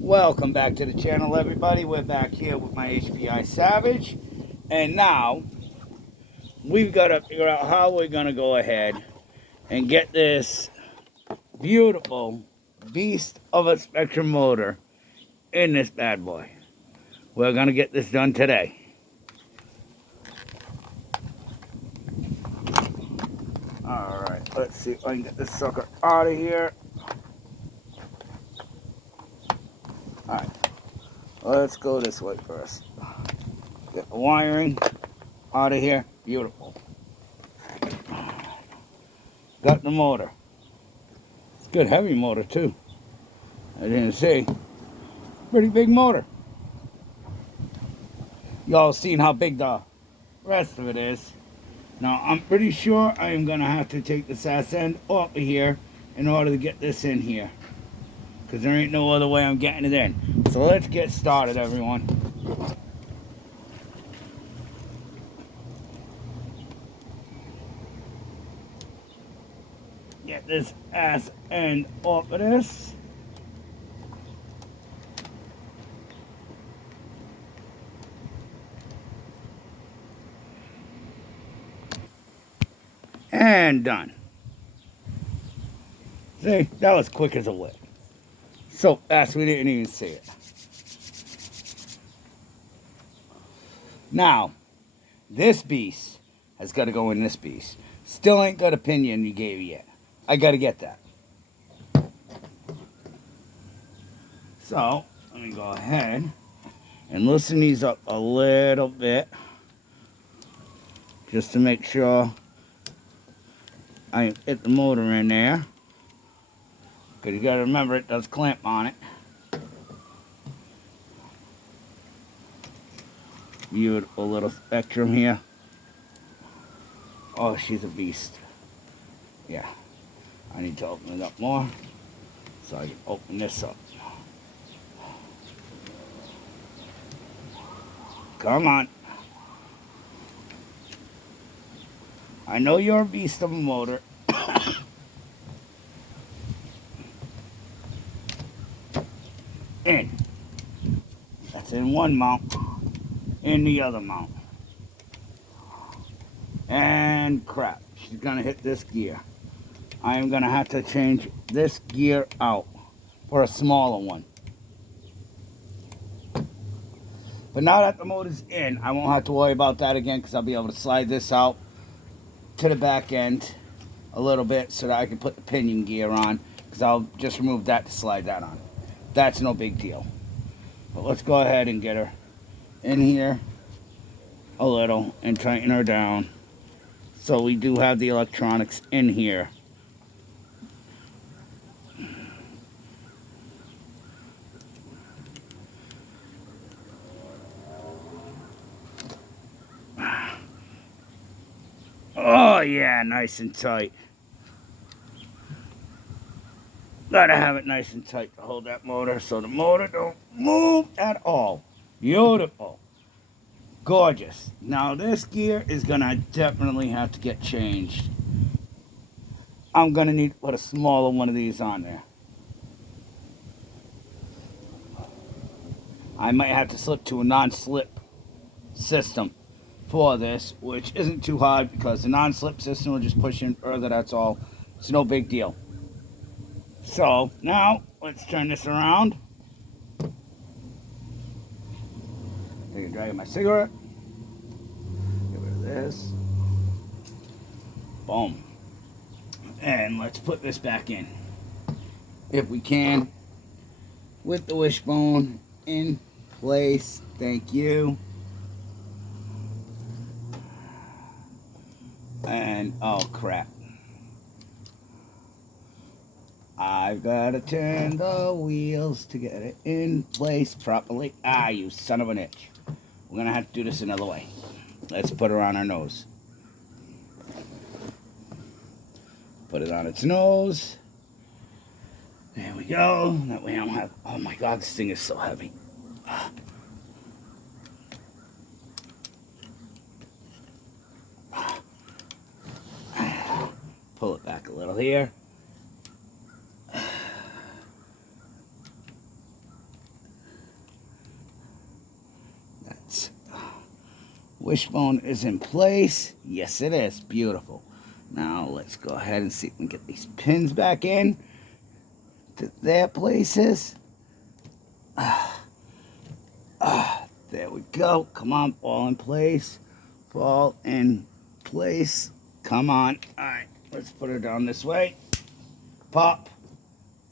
Welcome back to the channel, everybody. We're back here with my HPI Savage, and now we've got to figure out how we're going to go ahead and get this beautiful beast of a Spectrum motor in this bad boy. We're going to get this done today. Alright, let's see if I can get this sucker out of here. Alright, let's go this way first. Get the wiring out of here. Beautiful. Got the motor. It's a good heavy motor too. I didn't see. Pretty big motor. Y'all seen how big the rest of it is. Now I'm pretty sure I am gonna have to take this ass end off of here in order to get this in here, because there ain't no other way I'm getting it in. So let's get started, everyone. Get this ass end off of this. And done. See, that was quick as a whip. So fast we didn't even see it. Now, this beast has got to go in this beast. Still ain't got a pinion you gave yet. I got to get that. So, let me go ahead and loosen these up a little bit, just to make sure I hit the motor in there. Because you got to remember, it does clamp on it. Beautiful little Spectrum here. Oh, she's a beast. Yeah. I need to open it up more so I can open this up. Come on. I know you're a beast of a motor. In. That's in one mount. In the other mount. And crap. She's going to hit this gear. I am going to have to change this gear out for a smaller one. But now that the motor's in, I won't have to worry about that again, because I'll be able to slide this out to the back end a little bit so that I can put the pinion gear on, because I'll just remove that to slide that on. That's no big deal. But let's go ahead and get her in here a little and tighten her down so we do have the electronics in here. Oh yeah, nice and tight. Gotta have it nice and tight to hold that motor so the motor don't move at all. Beautiful. Gorgeous. Now this gear is gonna definitely have to get changed. I'm gonna need to put a smaller one of these on there. I might have to slip to a non-slip system for this, which isn't too hard because the non-slip system will just push in further, that's all. It's no big deal. So now let's turn this around. Take a drag of my cigarette. Get rid of this. Boom. And let's put this back in, if we can, with the wishbone in place. Thank you. And oh crap, I've got to turn the wheels to get it in place properly. Ah, you son of an itch. We're gonna have to do this another way. Let's put her on our nose. Put it on its nose. There we go. That way I don't have... Oh my God, this thing is so heavy. Pull it back a little here. Wishbone is in place. Yes, it is. Beautiful. Now let's go ahead and see if we can get these pins back in to their places. There we go. Come on, fall in place. Fall in place. Come on. All right, let's put her down this way. Pop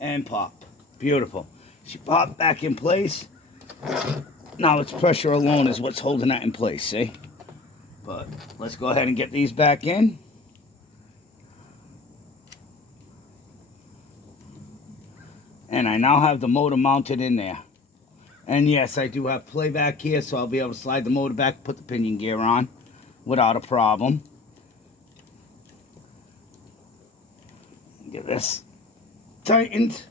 and pop. Beautiful. She popped back in place. Now it's pressure alone is what's holding that in place, see? But let's go ahead and get these back in. And I now have the motor mounted in there. And yes, I do have playback here, so I'll be able to slide the motor back, put the pinion gear on without a problem. Get this tightened.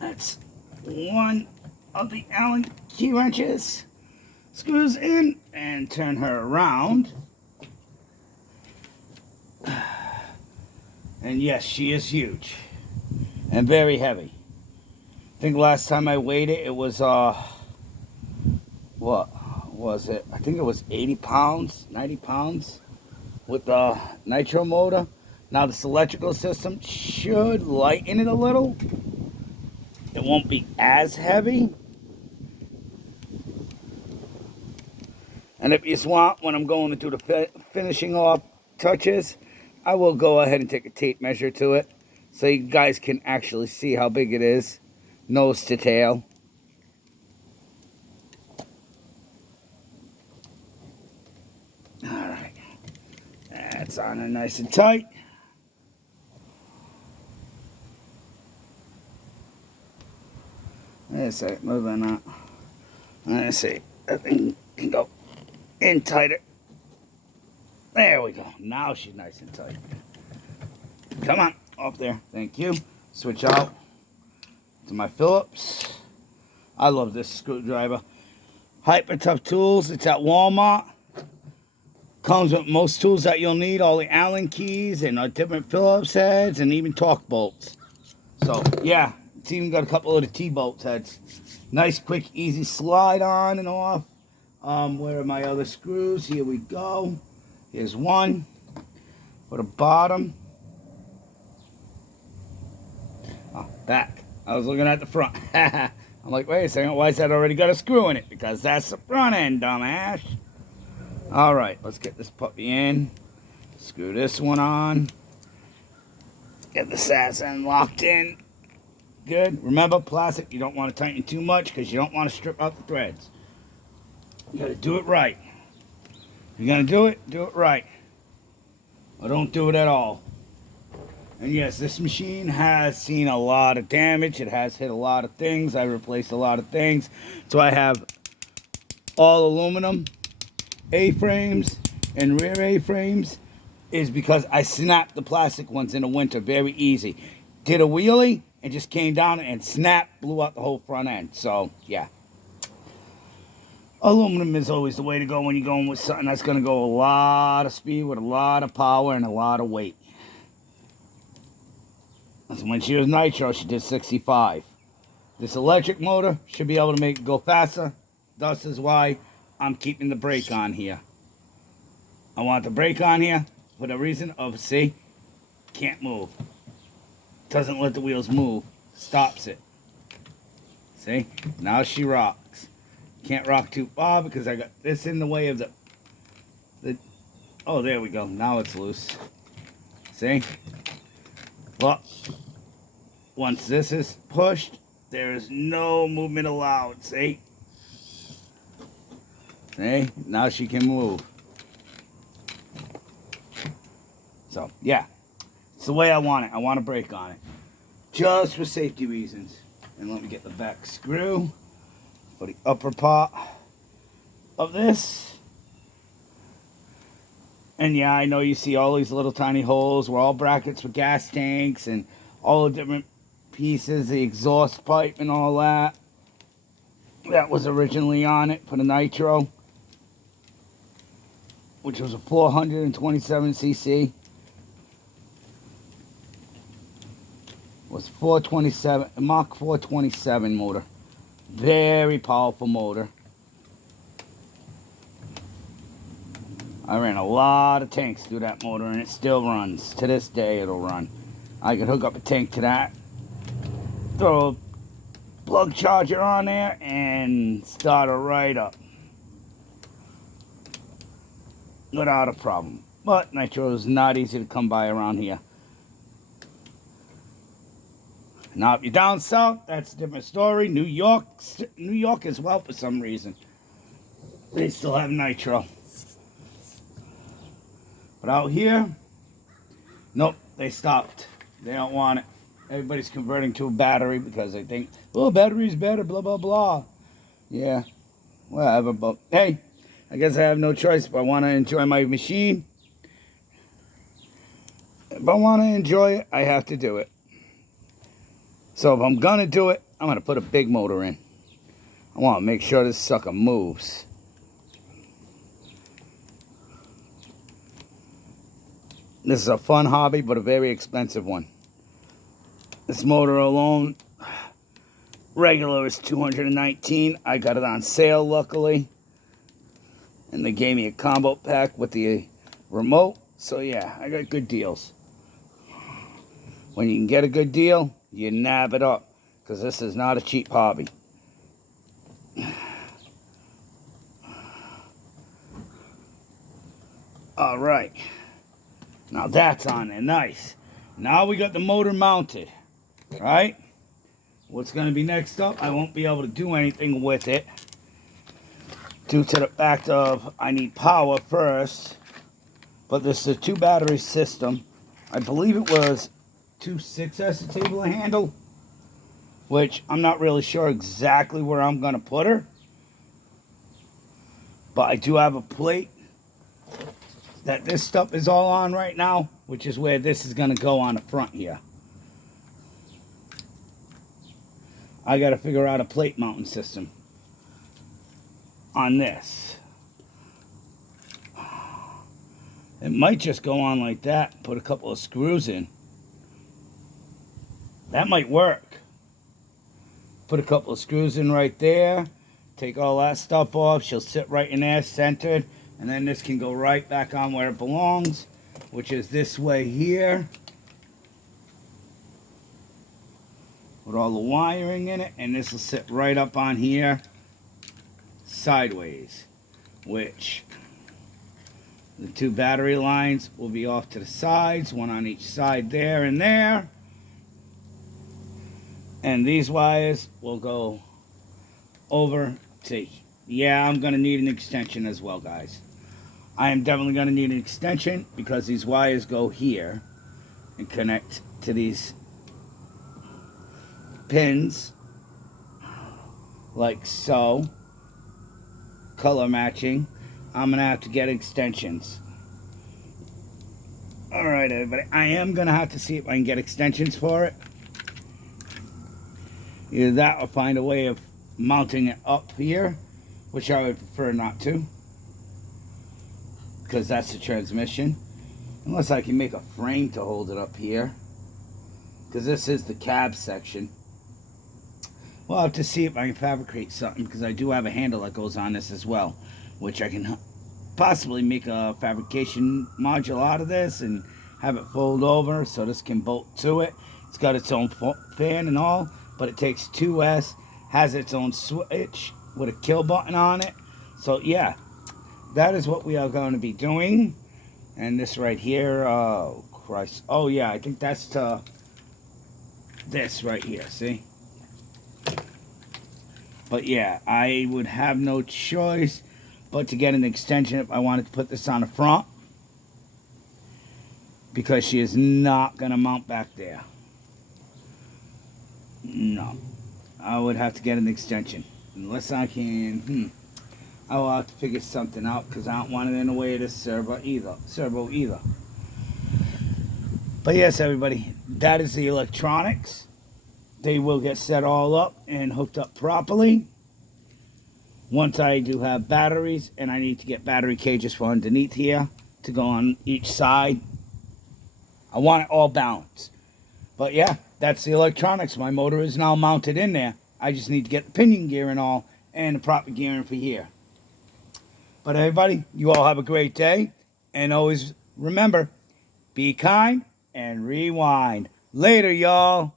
That's one of the Allen key wrenches. Screws in and turn her around. And yes, she is huge and very heavy. I think last time I weighed it, it was, what was it? I think it was 80 pounds, 90 pounds with the nitro motor. Now this electrical system should lighten it a little. It won't be as heavy. And if you want, when I'm going to do the finishing off touches, I will go ahead and take a tape measure to it so you guys can actually see how big it is, nose to tail. All right, that's on there nice and tight. Let's see, moving on. Let's see, that thing can go in tighter. There we go. Now she's nice and tight. Come on, off there. Thank you. Switch out to my Phillips. I love this screwdriver. Hyper Tough Tools. It's at Walmart. Comes with most tools that you'll need. All the Allen keys and different Phillips heads and even torque bolts. So, yeah. It's even got a couple of the T-bolt heads. Nice, quick, easy slide on and off. Where are my other screws? Here we go. Here's one for the bottom. Oh, back. I was looking at the front. I'm like, wait a second, why is that already got a screw in it? Because that's the front end, dumbass. All right, let's get this puppy in. Screw this one on. Get the sass end locked in. Good. Remember, plastic, you don't want to tighten too much because you don't want to strip out the threads. You got to do it right. If you're going to do it right. Or don't do it at all. And yes, this machine has seen a lot of damage. It has hit a lot of things. I replaced a lot of things. So I have all aluminum A-frames and rear A-frames. Is because I snapped the plastic ones in the winter very easy. Did a wheelie and just came down and snapped, blew out the whole front end. So, yeah. Aluminum is always the way to go when you're going with something that's going to go a lot of speed with a lot of power and a lot of weight. So when she was nitro, she did 65. This electric motor should be able to make it go faster. Thus is why I'm keeping the brake on here. I want the brake on here for the reason of, see, can't move. Doesn't let the wheels move. Stops it. See? Now she rocks. Can't rock too far because I got this in the way of the oh, there we go. Now it's loose. See? Well, once this is pushed, there is no movement allowed. See? See? Now she can move. So, yeah. It's the way I want it. I want a brake on it. Just for safety reasons. And let me get the back screw for the upper part of this. And yeah, I know you see all these little tiny holes. We're all brackets for gas tanks and all the different pieces, the exhaust pipe and all that. That was originally on it for the nitro, which was a 427cc. Was 427, Mach 427 motor. Very powerful motor. I ran a lot of tanks through that motor, and it still runs. To this day, it'll run. I could hook up a tank to that, throw a plug charger on there, and start it right up without a problem. But nitro is not easy to come by around here. Now, if you're down south, that's a different story. New York as well for some reason. They still have nitro. But out here, nope, they stopped. They don't want it. Everybody's converting to a battery because they think, oh, battery's better, blah, blah, blah. Yeah, whatever. But hey, I guess I have no choice if I want to enjoy my machine. If I want to enjoy it, I have to do it. So if I'm going to do it, I'm going to put a big motor in. I want to make sure this sucker moves. This is a fun hobby, but a very expensive one. This motor alone, regular is $219. I got it on sale, luckily. And they gave me a combo pack with the remote. So yeah, I got good deals. When you can get a good deal, you nab it up, because this is not a cheap hobby. All right, now that's on there, nice. Now we got the motor mounted, right? What's going to be next up, I won't be able to do anything with it due to the fact of I need power first. But this is a 2 battery system. I believe it was 2.6 as the table to handle, which I'm not really sure exactly where I'm going to put her. But I do have a plate that this stuff is all on right now, which is where this is going to go on the front here. I got to figure out a plate mounting system on this. It might just go on like that, put a couple of screws in. That might work. Put a couple of screws in right there. Take all that stuff off. She'll sit right in there, centered. And then this can go right back on where it belongs, which is this way here. With all the wiring in it. And this will sit right up on here, sideways. Which, the 2 battery lines will be off to the sides. One on each side there and there. And these wires will go over to, yeah, I'm going to need an extension as well, guys. I am definitely going to need an extension because these wires go here and connect to these pins like so. Color matching. I'm going to have to get extensions. Alright, everybody. I am going to have to see if I can get extensions for it. Either that or find a way of mounting it up here, which I would prefer not to, because that's the transmission. Unless I can make a frame to hold it up here, because this is the cab section. We'll have to see if I can fabricate something, because I do have a handle that goes on this as well, which I can possibly make a fabrication module out of this and have it fold over so this can bolt to it. It's got its own fan and all, but it takes 2S, has its own switch with a kill button on it. So yeah, that is what we are going to be doing. And this right here, oh Christ, oh yeah, I think that's to this right here, see? But yeah, I would have no choice but to get an extension if I wanted to put this on the front, because she is not going to mount back there. No, I would have to get an extension. Unless I can, I will have to figure something out, because I don't want it in the way of this servo either. But yes, everybody, that is the electronics. They will get set all up and hooked up properly. Once I do have batteries, and I need to get battery cages for underneath here to go on each side. I want it all balanced. But yeah, that's the electronics. My motor is now mounted in there. I just need to get the pinion gear and all, and the proper gearing for here. But everybody, you all have a great day. And always remember, be kind and rewind. Later, y'all.